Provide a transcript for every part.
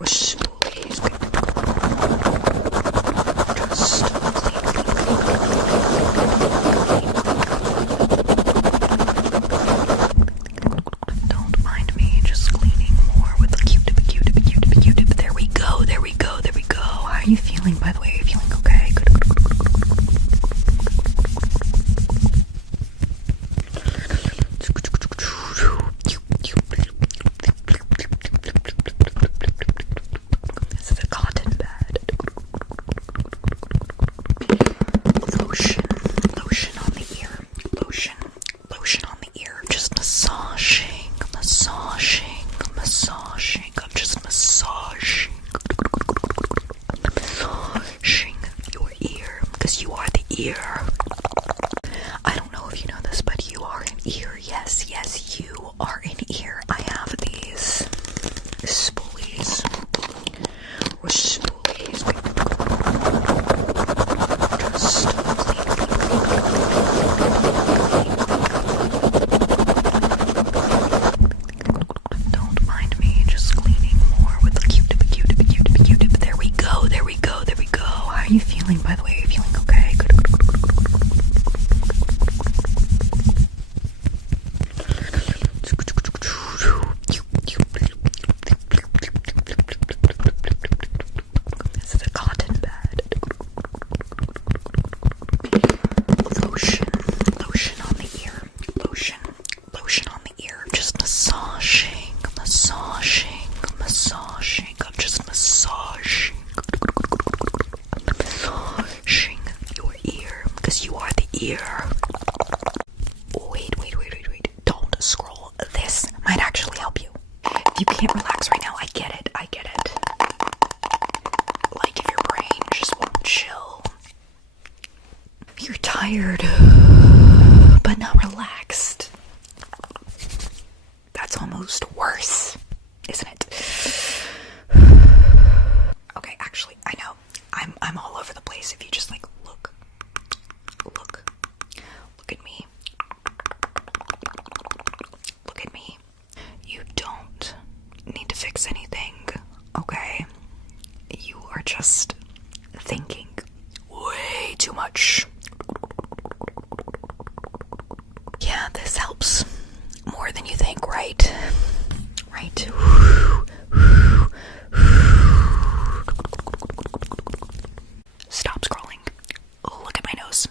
Don't mind me, just cleaning more with the Q-tip. There we go. How are you feeling, by the way? Are you feeling okay? Good. This is a cotton pad. Lotion on the ear. Lotion on the ear. Just massaging. I'm just massaging your ear, because you are the ear. I don't know if you know this, but you are an ear. Yes, you are an ear. I have these spoolies. Just don't mind me, just cleaning more with the Q-tip. There we go. How are you feeling, by the way? Are you feeling okay? Good. This is a cotton pad. Lotion on the ear. Lotion on the ear. Just massaging. I'm just massaging your ear, because you are the ear. Wait. Don't scroll. This might actually help you. If you can't relax right now, I get it. Like, if your brain just won't chill. You're tired, but not relaxed. That's almost worse, isn't it? Okay, actually, I know. I'm all over the place. If you just like look at me. Look at me. You don't need to fix anything, okay? You are just thinking way too much. Yeah, this helps more than you think, right? Stop scrolling. Look at my nose.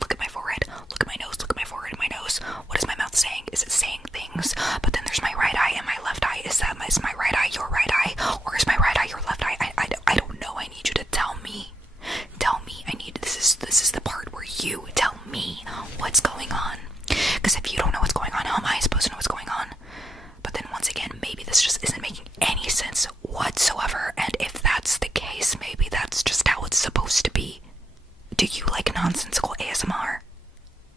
Look at my forehead. Look at my nose. Look at my forehead and my nose. What is my mouth saying? Is it saying things? But then there's my right eye and my left eye. Is my right eye your right eye? Or is my right eye your left eye? I don't know. I need you to tell me. This is the part where you tell me what's going on. Because if you don't know what's going on, how am I supposed to know what's going on? But then once again, maybe this just isn't making any sense whatsoever. And if that's the case, maybe that's just how it's supposed to be. Do you like nonsensical ASMR?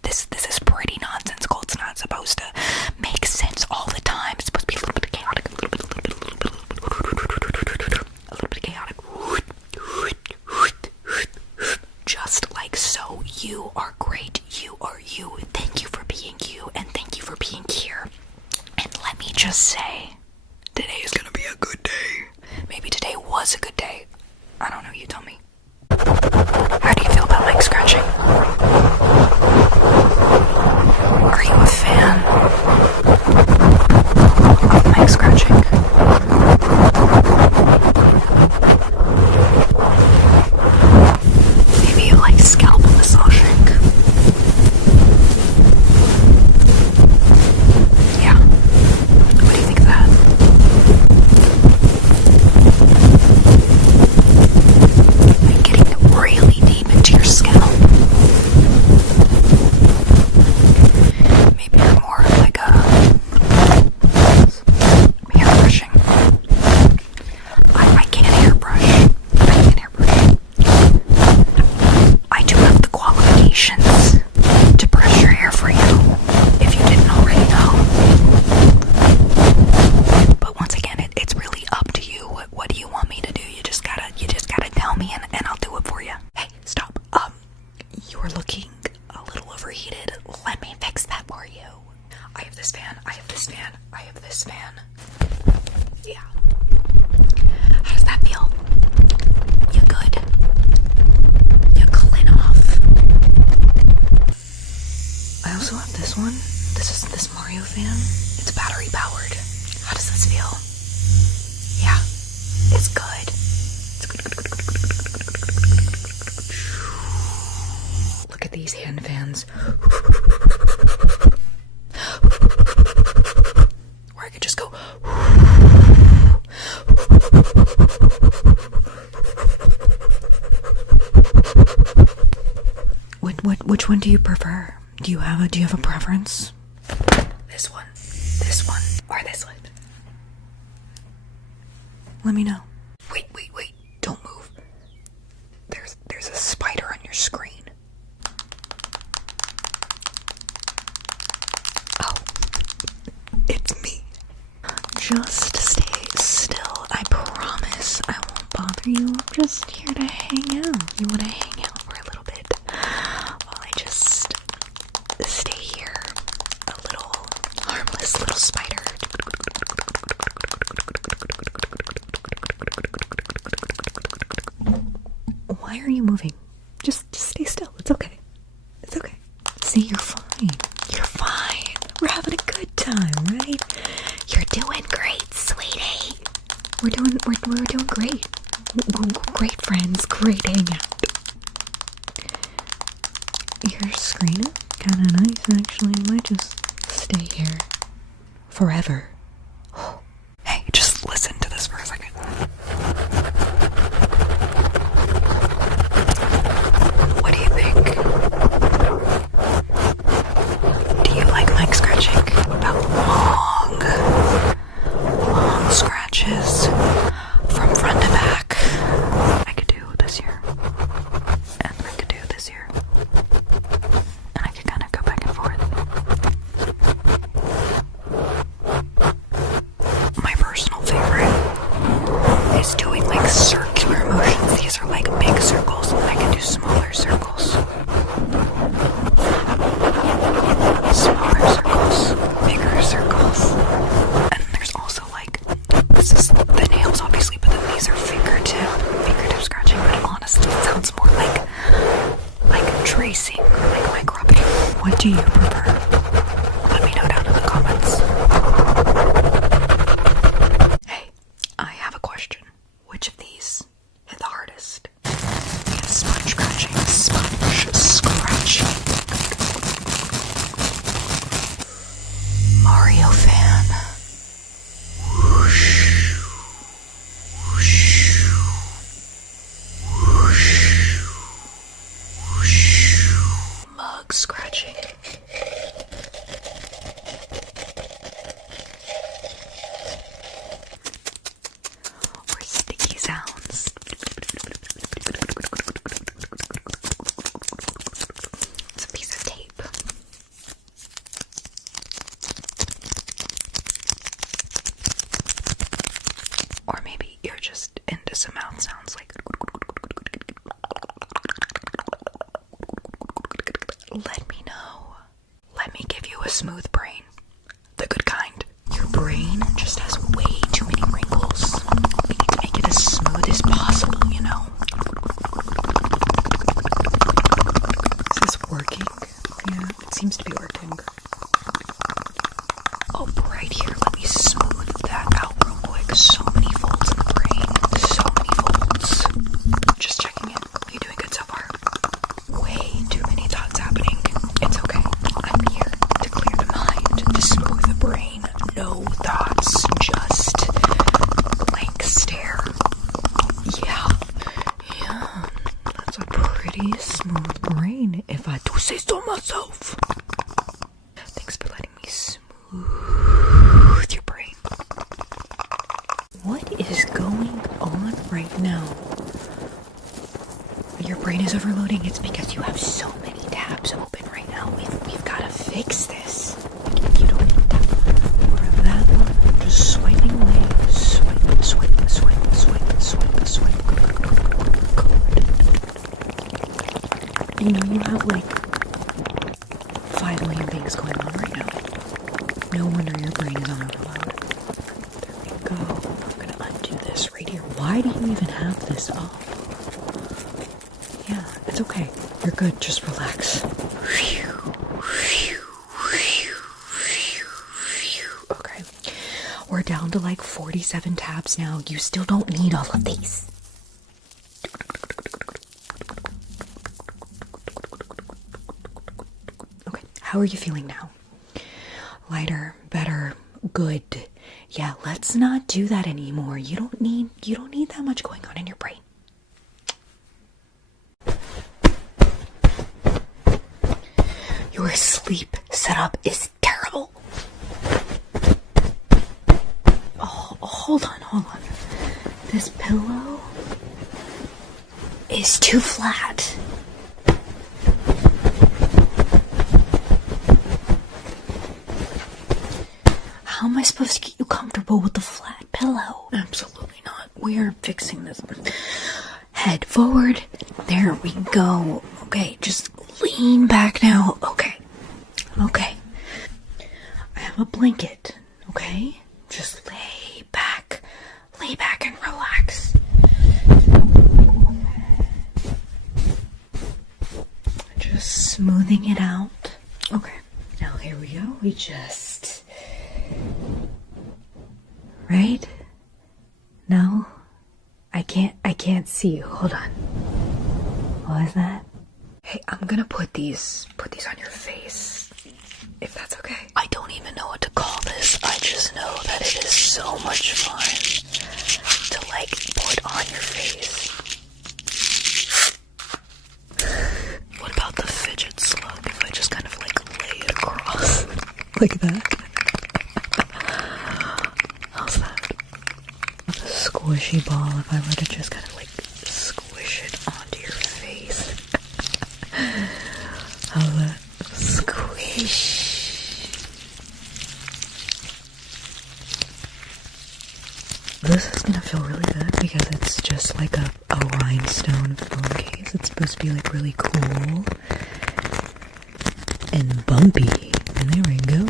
This is pretty nonsensical. It's not supposed to make sense all the time. It's supposed to be a little bit chaotic. A little bit chaotic. Just like so. You are great. You are you. Thank you for being you, and thank you for being here. And let me just say, today is gonna be a good day. Maybe today was a good day. I don't know, you tell me. How do you feel about mic scratching? Are you a fan of mic scratching? Maybe you like scalp massaging. Yeah. What do you think of that? Like getting really deep into your scalp. Maybe you're more like a hair brushing. I can't hairbrush. I do have the qualifications to brush your hair for you, if you didn't already know. But once again, it's really up to you. What do you want me to do? You just gotta tell me, and I'll do it for you. Hey, stop. You're looking a little overheated. Let me fix that for you. I have this fan. Yeah. How does that feel? You good? You clean off. I also have this one. This Mario fan. It's battery powered. How does this feel? Yeah, it's good. It's good. Look at these hand fans. Or I could just go. Which one do you prefer? Do you have a preference? This one, or this one? Let me know. Wait, don't move. There's a spider on your screen. Oh, it's me. Just stay still. I promise I won't bother you. I'm just here to hang out. You want to hang out for a little bit while I just stay here. A little harmless little spider. Why are you moving? Just stay still. It's okay. It's okay. See, you're fine. You're fine. We're having a good time, right? You're doing great, sweetie. We're doing great. Great friends, great hangout. Your screen is kind of nice, actually. I might just stay here forever. Hey, just listen to this for a second. What do you think? Do you like mic scratching? About long scratches from front to back. I could do this here, and I could do this here, and I could kind of go back and forth. My personal favorite is doing like circular motions. These are like big circles, and I can do smaller circles. Smaller circles, bigger circles. And there's also like, this is the nails obviously, but then these are fingertip scratching, but honestly it sounds more like tracing or like mic rubbing. What do you prefer? Let me know down in the comments. Hey, I have a question. Which of these hit the hardest? Yeah, sponge scratching. Mario fan. Whoosh. Whoosh. Whoosh. Whoosh. Mug scratching. Or sticky sounds. It's a piece of tape. Or maybe you're just into some mouth sounds like. Let me know. Let me give you a smooth brain. The good kind. Your brain just has way too many wrinkles. We need to make it as smooth as possible, you know? Is this working? Yeah, it seems to be working. Oh, right here. Let me smooth that out real quick. So many folds in the brain. So many folds. Just checking it. You doing good so far? Way too many thoughts happening. It's okay. I'm here to clear the mind, to smooth the brain. No thoughts, just blank stare. Yeah. That's a pretty smooth brain, if I do say so myself. Thanks for letting me smooth your brain. What is going on right now? Your brain is overloading. It's because you have so many tabs open right now. We've got to fix this. You don't need that one or that one. Just swiping away. Swipe. You know, you have like 5 million things going on right now. No wonder your brain is on overload. There we go. I'm gonna undo this right here. Why Why do you even have this up? Yeah, it's okay. You're good. Just relax. Okay. We're down to like 47 tabs now. You still don't need all of these. Okay. How are you feeling now? Lighter, better, good. Yeah, let's not do that anymore. You don't need that much going on in your brain. Your sleep setup is terrible. Oh, hold on. This pillow is too flat. How am I supposed to get you comfortable with the flat pillow? Absolutely not. We are fixing this. Head forward. There we go. Okay, just lean back now. Okay. I have a blanket. Okay? Just lay back and relax. Just smoothing it out. Okay. Now here we go. We just... Right? No? I can't see you. Hold on. What is that? Hey, I'm gonna put these on your face, if that's okay. I don't even know what to call this. I just know that it is so much fun to like put on your face. What about the fidget slug? If I just kind of like lay it across like that. How's that? The squishy ball, if I were to just kind of like squish it onto your face. How's that? Squish. This is gonna feel really good because it's just like a rhinestone phone case. It's supposed to be like really cool and bumpy. And there we go.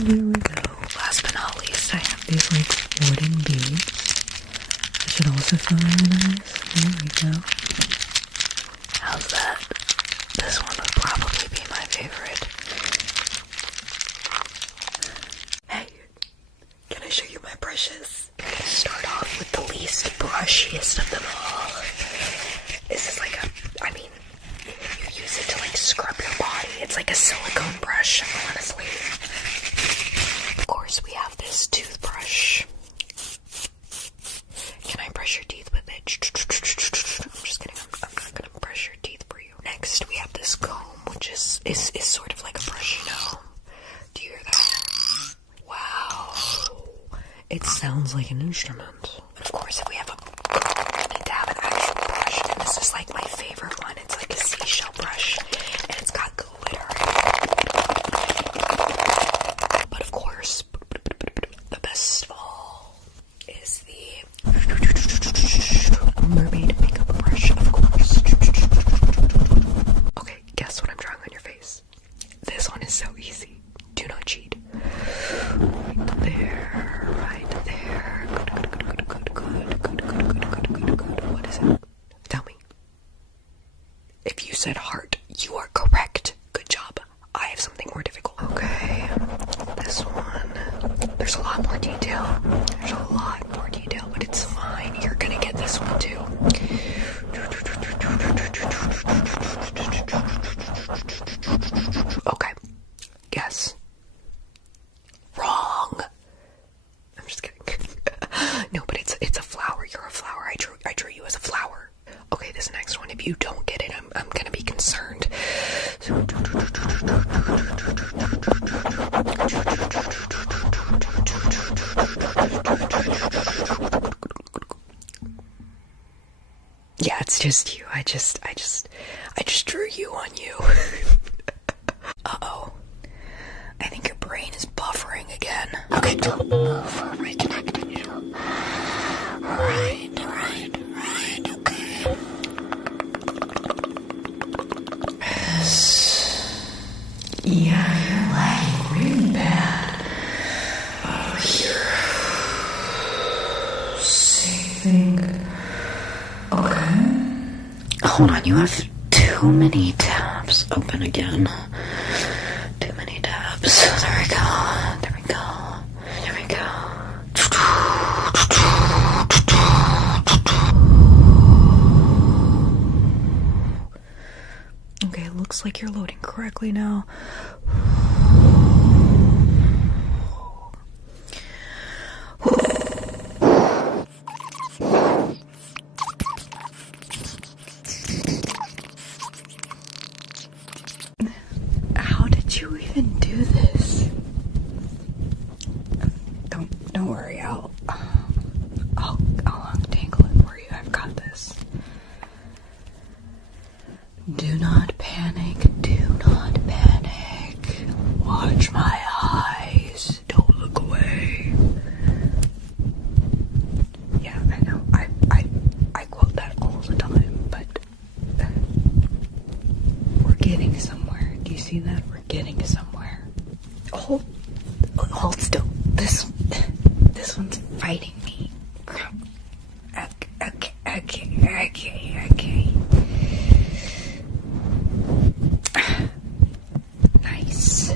Last but not least, I have these like wooden beads. That should also feel really nice. There we go. How's that? This one would probably be my favorite. Hey, can I show you my brushes? Start off with the least brushiest of them all. This is like you use it to like scrub your body. It's like a silicone brush, honestly. Of course, we have this toothbrush. Can I brush your teeth with it? I'm just kidding. I'm not gonna brush your teeth for you. Next, we have this comb, which is sort of like a brush, you know. Do you hear that? Wow. It sounds like an instrument. But of course, if we have we need to have an actual brush, and this is like my favorite one. It's like a seashell brush, and it's got glitter in it. But of course, the best of all is the mermaid makeup brush, of course. Okay, guess what I'm drawing on your face? This one is so easy. Do not cheat. Right there. Good. What is it? Tell me. If you said heart, you are correct. Good job. I have something more difficult. Okay. This one. There's a lot more detail. But it's fine. You're gonna get this one too. Okay. Guess. Wrong. I'm just kidding. No, but it's a flower. You're a flower. I drew you as a flower. Okay, this next one, if you don't get it, I'm gonna be concerned. Yeah, it's just you. I just drew you on you. Uh-oh. I think your brain is buffering again. Okay, don't move. We're reconnecting you. Right, okay. Yeah, you're lagging really bad. Over here. Same thing. Hold on, you have too many tabs open again. Too many tabs. There we go. There we go. There we go. Okay, it looks like you're loading correctly now. How did you even do this? Don't worry, I'll untangle it for you. I've got this. Do not panic. Do not panic. Watch my eyes. Don't look away. Yeah, I know. I quote that all the time, but we're getting somewhere. Do you see that? We're getting somewhere. Hold still. This one's fighting me. Okay. Nice.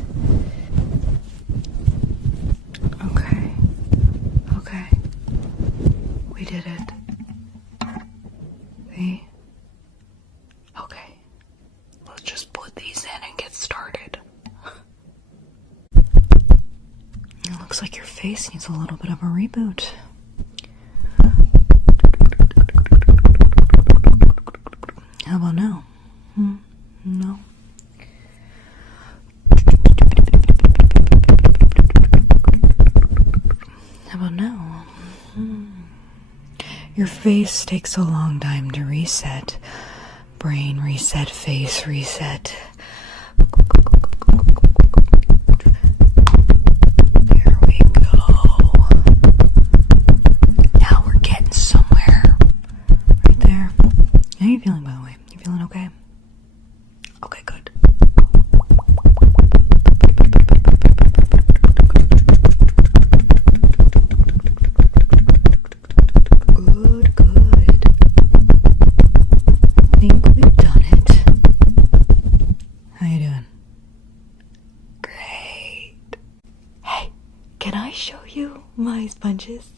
Okay. We did it. See? Okay. Let's just put these in and get started. It looks like your face needs a little bit of a reboot. How about now? No? How about now? Your face takes a long time to reset. Brain reset, face reset. There we go. Now we're getting somewhere. Right there. How are you feeling, by the way? You feeling okay? Okay, good. Good. I think we've done it. How you doing? Great. Hey, can I show you my sponges?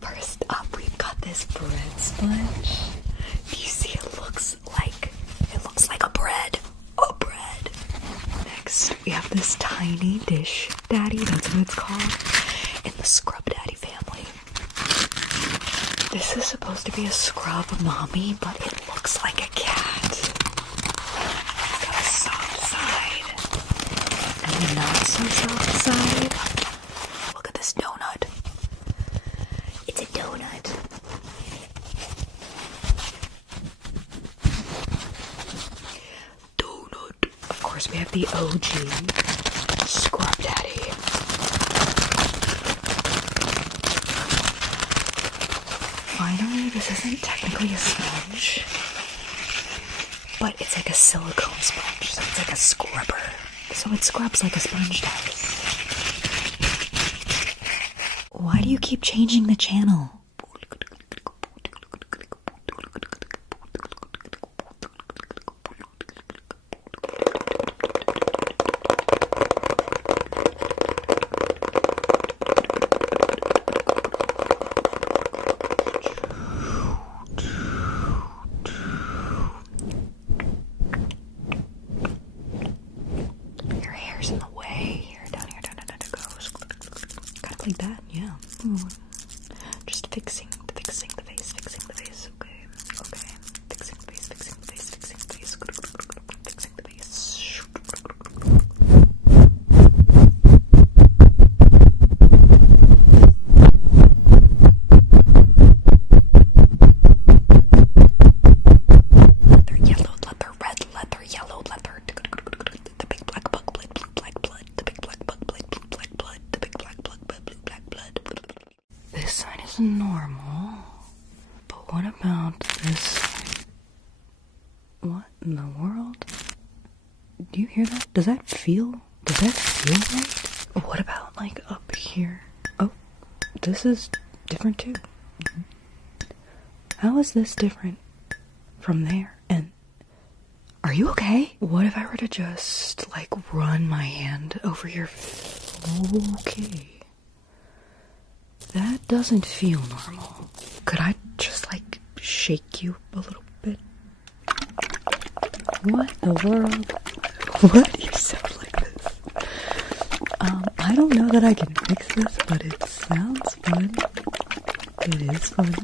First up, we've got this bread sponge. Do you see it looks like a bread. A bread. Next, we have this tiny dish daddy, that's what it's called, in the scrub daddy family. This is supposed to be a scrub mommy, but it looks like a cat. It's got a soft side and a not so soft side. Look at this donut. It's a donut. Of course, we have the OG Scrub Daddy. Finally, this isn't technically a sponge, but it's like a silicone sponge, so it's like a scrubber. So it scrubs like a sponge does. Why do you keep changing the channel? In the way here, down here, down, it goes. Kind of like that, yeah. Just fixing the face, okay. Fixing the face, fixing the face, fixing the face. Leather, yellow, leather, red, leather, yellow, leather. The big black bug blood, blue black blood. The big black bug blood, blue black blood. The big black bug blood, blue black blood. This side is normal. But what about this side? What in the world? Do you hear that? Does that feel right? What about like up here? Oh, this is different too. How is this different from there? And Are you okay? What if I were to just, like, run my hand over your... Okay. That doesn't feel normal. Could I just, like, shake you a little bit? What the world? What? You sound like this. I don't know that I can fix this, but it sounds fun. It is fun.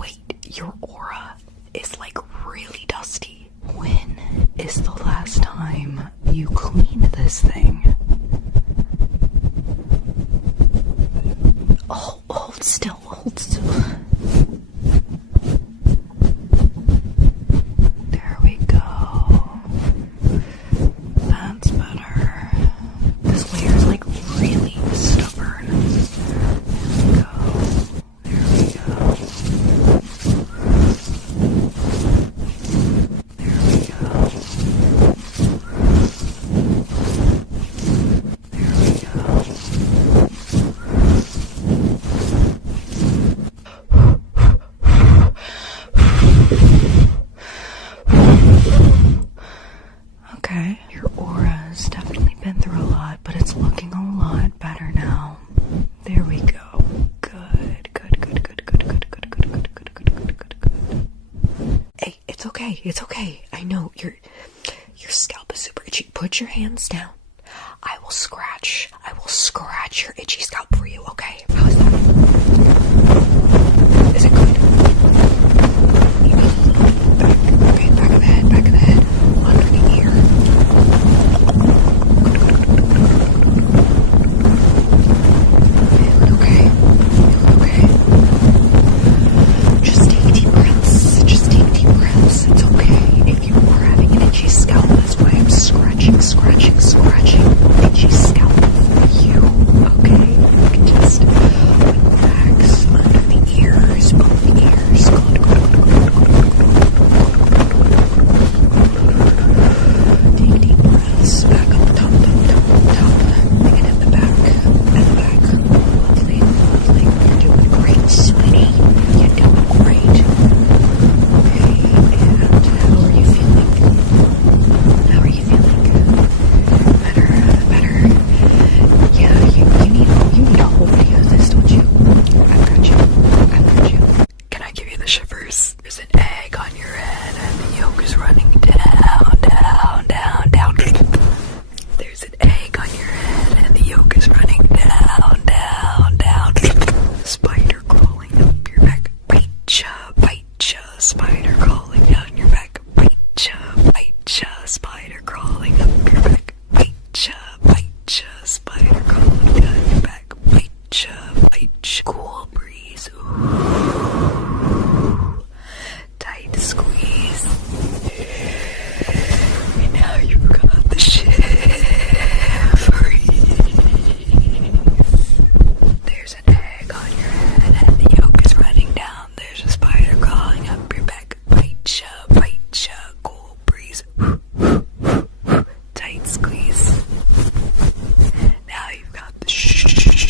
Wait, your aura is like really dusty. When is the last time you cleaned this thing? Oh, hold still, hold still. There we go. That's better. This layer is like really stubborn. There we go. There we go. There we go. Okay, your aura has definitely been through a lot, but it's looking a lot better now. There we go. Good. Hey, it's okay. It's okay. I know your scalp is super itchy. Put your hands down. I will scratch your itchy scalp for you, okay? How is that? Is it good? You need back. Okay, back of the head, under the ear. Feeling okay? Just take deep breaths. It's okay. If you are having an itchy scalp, that's why I'm scratching itchy scalp for you. Okay? You can just relax under the ears, both ears. Take deep breaths. Back up top. And at the back. Lovely. You're doing great, sweetie. You're doing great. Okay, and how are you feeling? Better. Yeah, you need a whole video of this, don't you? I've got you. Can I give you the shivers? There's an egg on your head and the yolk is running down. There's an egg on your head and the yolk is running down. Spider crawling up your back. Bite ya. Spider crawling down your back. Bite ya. Spider crawling up your back. Bite ya. Spider crawling down your back. Bite ya. Cool breeze. Ooh. Tight squeeze. And now you've got the shivers. There's an egg on your head and the yolk is running down. There's a spider crawling up your back. Bite ya. Cool breeze. Tight squeeze. Now you've got the shivers.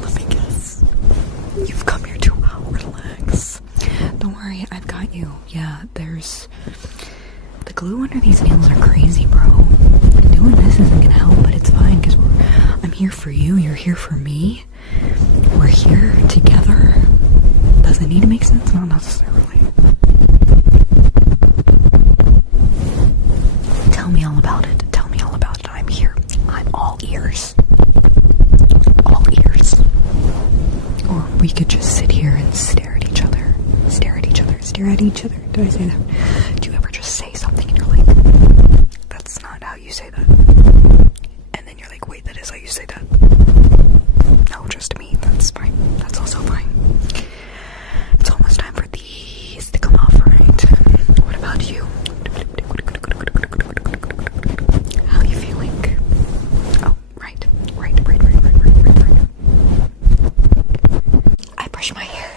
Let me guess. You've come here to relax. Don't worry, I've got you. Yeah, there's... The glue under these nails are crazy, bro. Doing this isn't gonna help, but it's fine, because I'm here for you, you're here for me. We're here together. Does it need to make sense? Not necessarily. Tell me all about it. I'm here. I'm all ears. Or we could just sit here and stare at each other. Did I say that? Do you ever just say something and you're like, that's not how you say that? And then you're like, wait, that is how you say that? No, just me. That's fine. That's also fine. It's almost time for these to come off, right? What about you? How are you feeling? Oh, right. I brush my hair.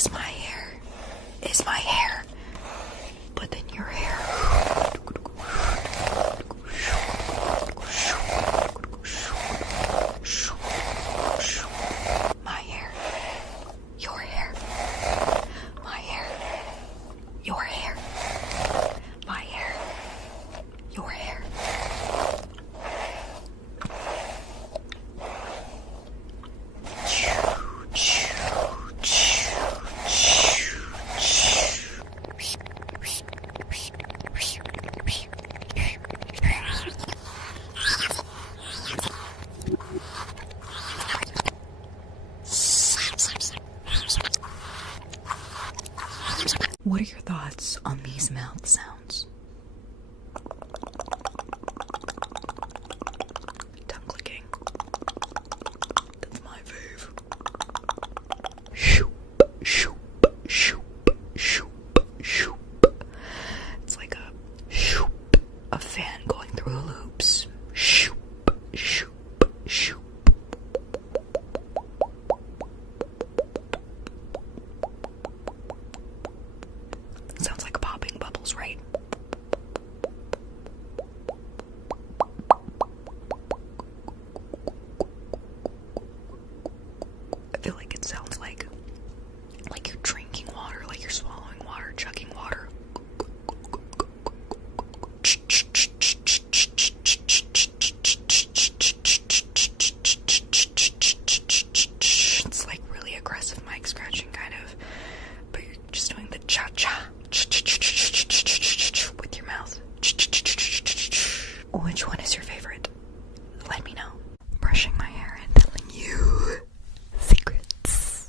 this my hair? Is my hair? But then your hair. My hair. Your hair. My hair. Your hair. My hair. Your hair. What are your thoughts on these mouth sounds? Tongue clicking. That's my fave. Shoop, shoop, shoop, shoop, shoop. It's like a fan going through loops. Shoop, shoop, shoop. Sounds like popping bubbles, right? I feel like it sounds like you're drinking water, like you're swallowing water, chugging water. It's like really aggressive mic scratching, kind of, but you're just doing the cha-cha with your mouth. Which one is your favorite? Let me know. Brushing my hair and telling you secrets.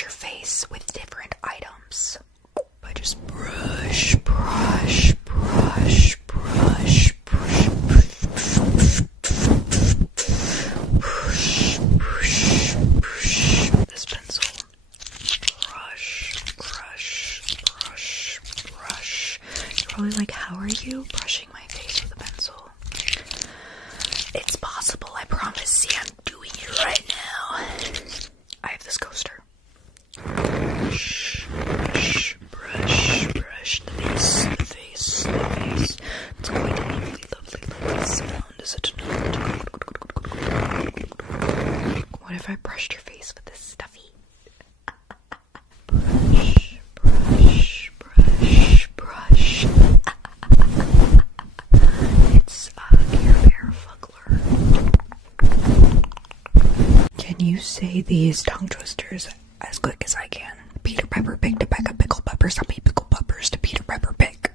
Your face with different items, but just brush, brush, brush, brush, brush, brush, brush, brush. This pencil, brush, brush, brush, brush. You're probably like, how are you brushing my face with a pencil? It's possible, I promise. See, I'm doing it right now. I have this coaster. Brush, brush, brush, brush the face, the face, the face. It's quite a lovely, lovely, lovely sound, is it not? What if I brushed your face with this stuffy? Brush, brush, brush, brush. It's Ear Bear Fuggler. Can you say these tongue twisters as quick as I can? Peter Pepper picked a peck of pickled peppers. How many pickled peppers did Peter Pepper pick?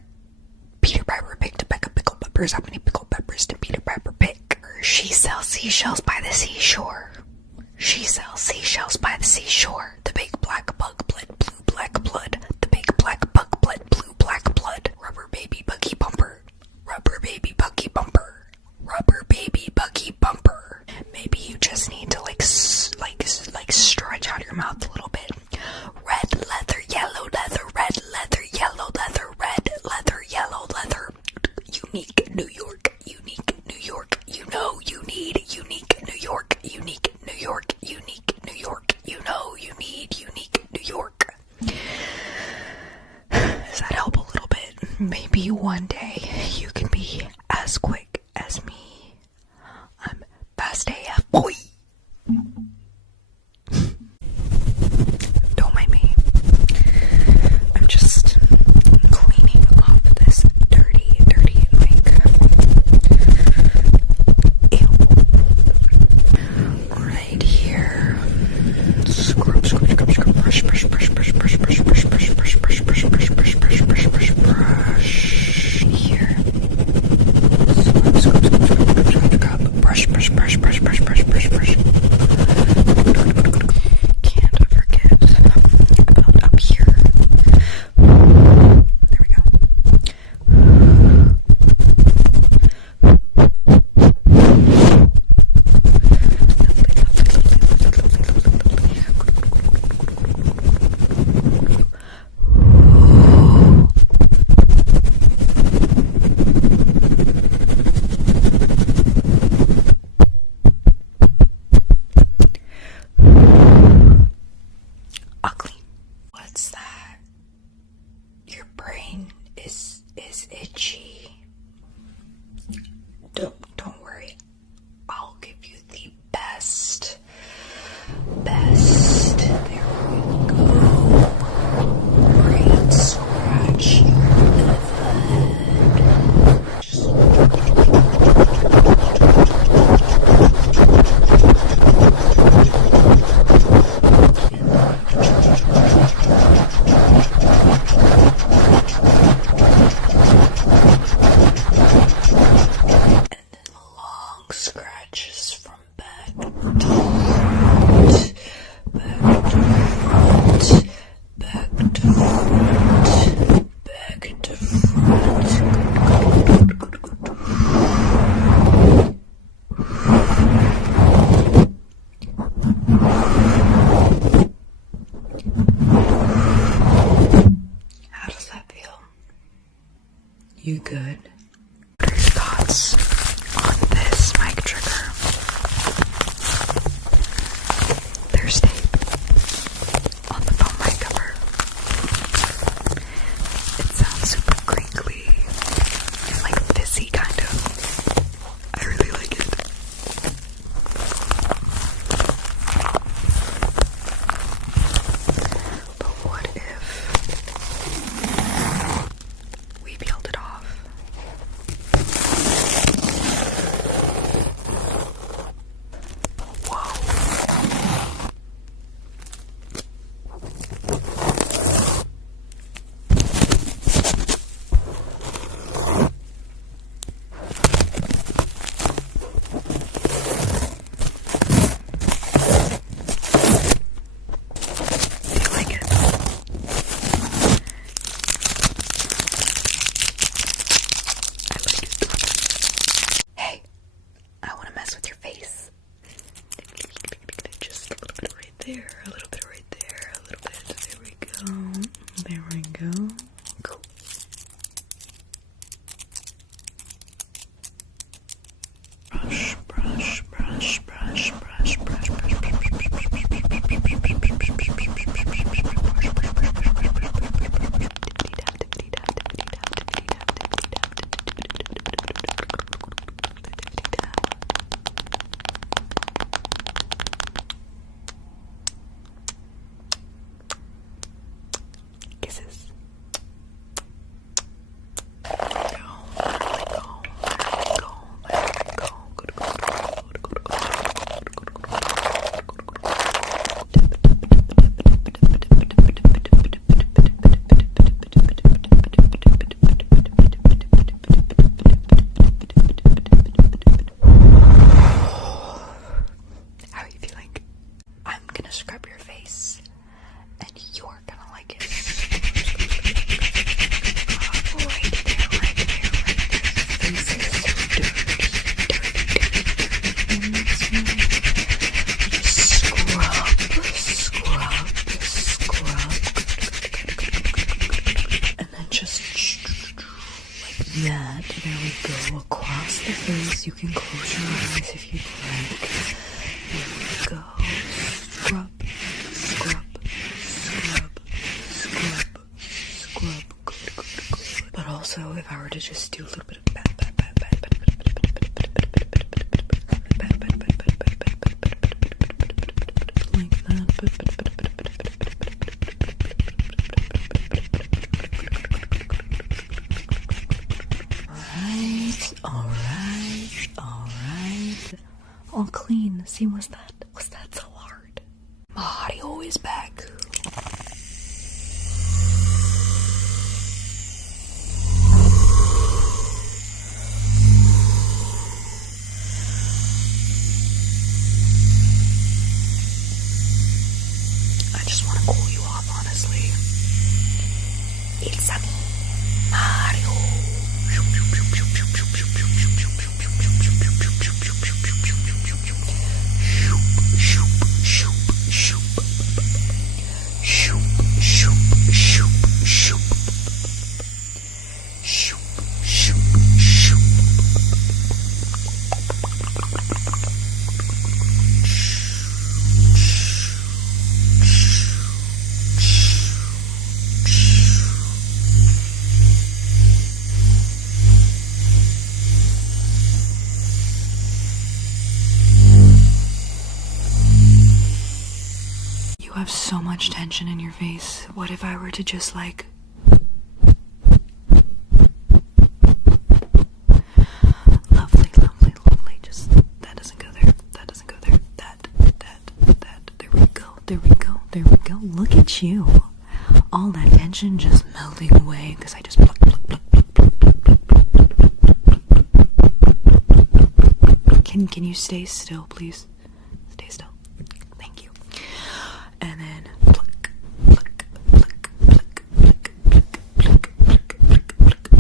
Peter Pepper picked a peck of pickled peppers. How many pickled peppers did Peter Pepper pick? She sells seashells by the seashore. She sells seashells by the seashore. The big black bug blood, blue black blood. The big black bug blood, blue black blood. Rubber baby buggy bumper. Rubber baby buggy bumper. Rubber baby buggy bumper. Maybe you just need to like stretch out your mouth a little bit. Red leather, yellow leather, red leather, yellow leather, red leather, yellow leather. Unique New York, unique New York. You know you need unique New York, unique New York, unique New York. You know you need unique New York. Does that help a little bit? Maybe one day you can be as quick as me. I'm fast AF, boy. You good? What are your thoughts on this mic trigger? There's tape on the foam mic cover. It sounds super crinkly and like fizzy kind of. I really like it. But what if we peeled it off? A little bit right there, a little bit. There we go. There we go. Cool. Brush, brush, brush, brush, brush, brush, brush, that. There we go. Across the face. You can close your eyes if you'd like. There we go. Scrub, scrub, scrub, scrub, scrub. Good, good, good. But also, if I were to just do a little bit of pat, pat, pat, pat, pat, pat, pat, pat, pat, pat, pat, pat, pat, like that. Alright. All clean. See, was that so hard? My audio is back. I just want to cool you off, honestly. It's a Mario. You have so much tension in your face. What if I were to just like... Lovely, lovely, lovely. Just, that doesn't go there. That doesn't go there. That. There we go. There we go. There we go. Look at you. All that tension just melting away because I just pluck. Can you stay still, please? Stay still. Thank you. And then pluck, pluck, pluck, pluck, pluck, pluck, pluck, pluck, pluck, pluck.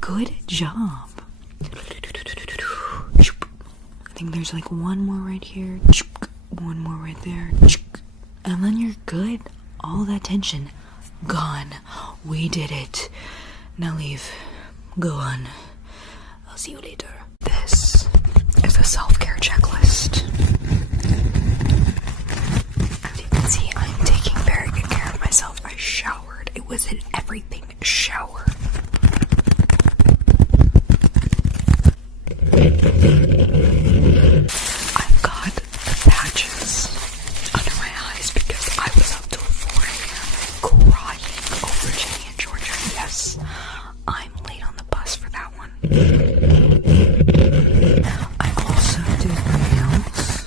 Good job. there's like one more right here, one more right there, and then you're good. All that tension gone. We did it. Now leave. Go on. I'll see you later. This is a self-care checklist. As you can see, I'm taking very good care of myself. I showered. It was an everything shower. I've got the patches under my eyes because I was up till 4 a.m. crying over Jenny and Georgia. Yes, I'm late on the bus for that one. I also did my nails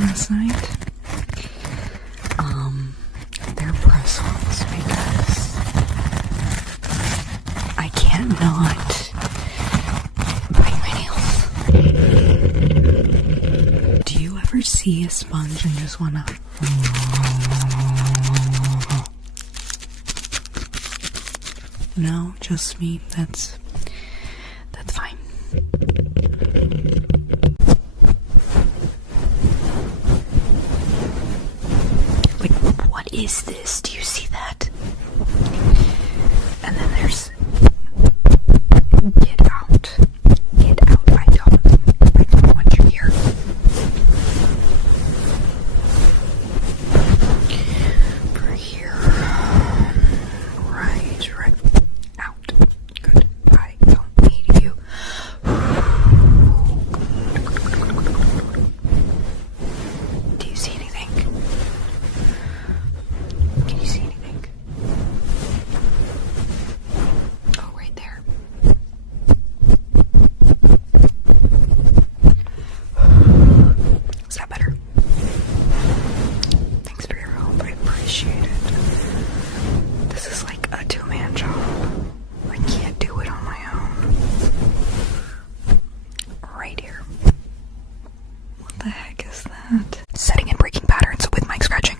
last night. They're press ones because I can't not bite my nails. Do you ever see a sponge and just wanna No, just me. That's fine. Like, what is this? Do you see that? And then there's get out. Get out. I don't want you here. For here. Right. Out. Good. I don't need you. Do you see anything? Can you see anything? Oh, right there. Is that better? Thanks for your help. I appreciate it. This is like a two-man job. I can't do it on my own. Right here. What the heck is that? Setting and breaking patterns with mic scratching.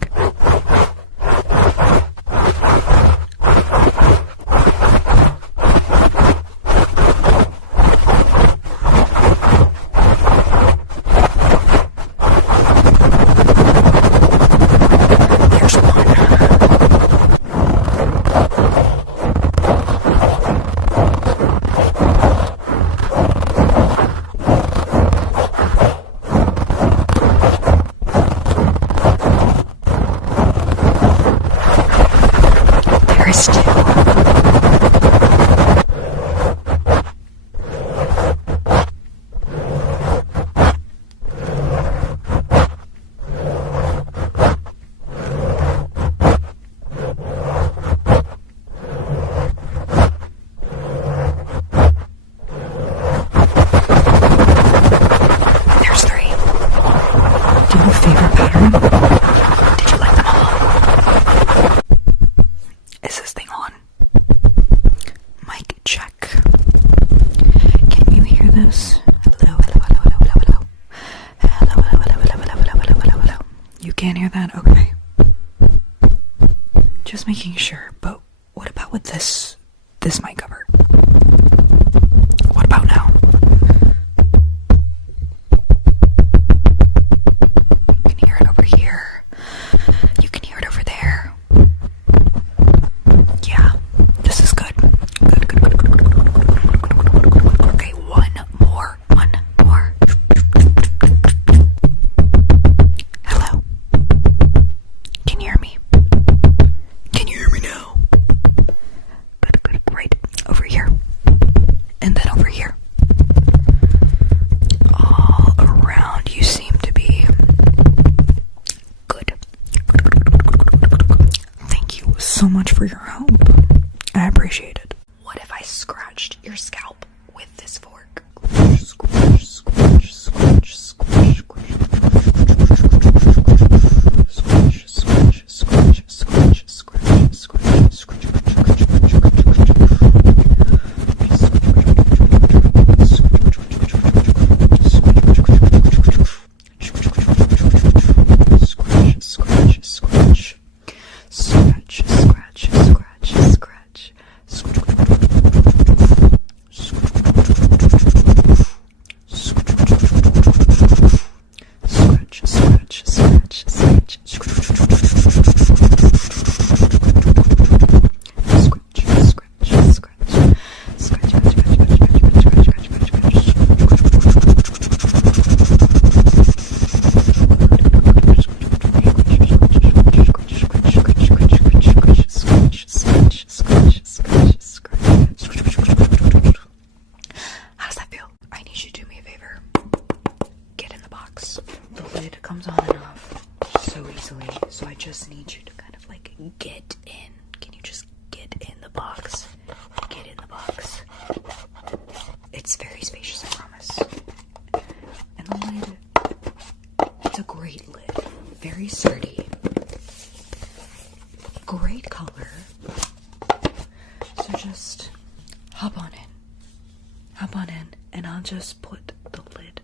There's one. There's two. There's three. Do you have a favorite pattern? Did you like them all? Is this thing on? Mic check. Can you hear this? Hello. Hello. You can't hear that? Okay. Just making sure. But what about with this mic cover? What about now? You can hear it over here. You can hear it over there. Yeah, this is good. Good. Okay, one more. Hello. Can you hear me? Can you hear me now? Good. Right over here. And then over here. All around you seem to be good. Thank you so much for your help. I appreciate it. What if I scratched your scalp with this fork? Scratch. get in? Can you just get in the box? Get in the box. It's very spacious, I promise. And the lid, it's a great lid. Very sturdy. Great color. So just hop on in. Hop on in, and I'll just put the lid.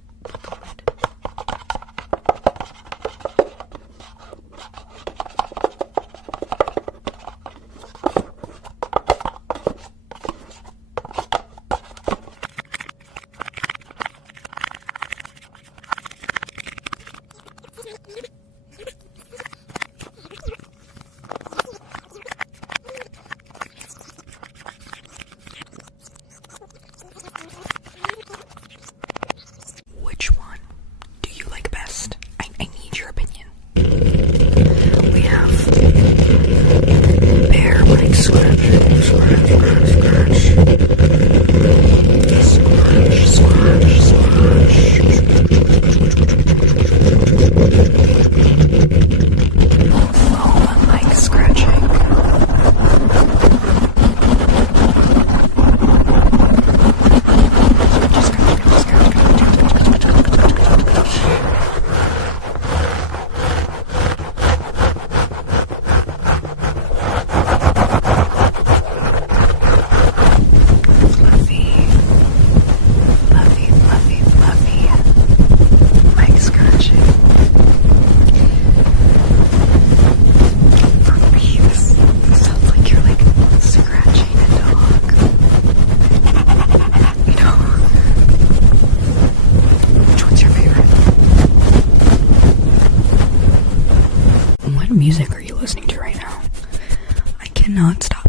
Which one do you like best? I need your opinion. We have bear mic scratch, scratch, scratch, scratch, scratch, scratch, scratch. Foam mic scratching. Music are you listening to right now? I cannot stop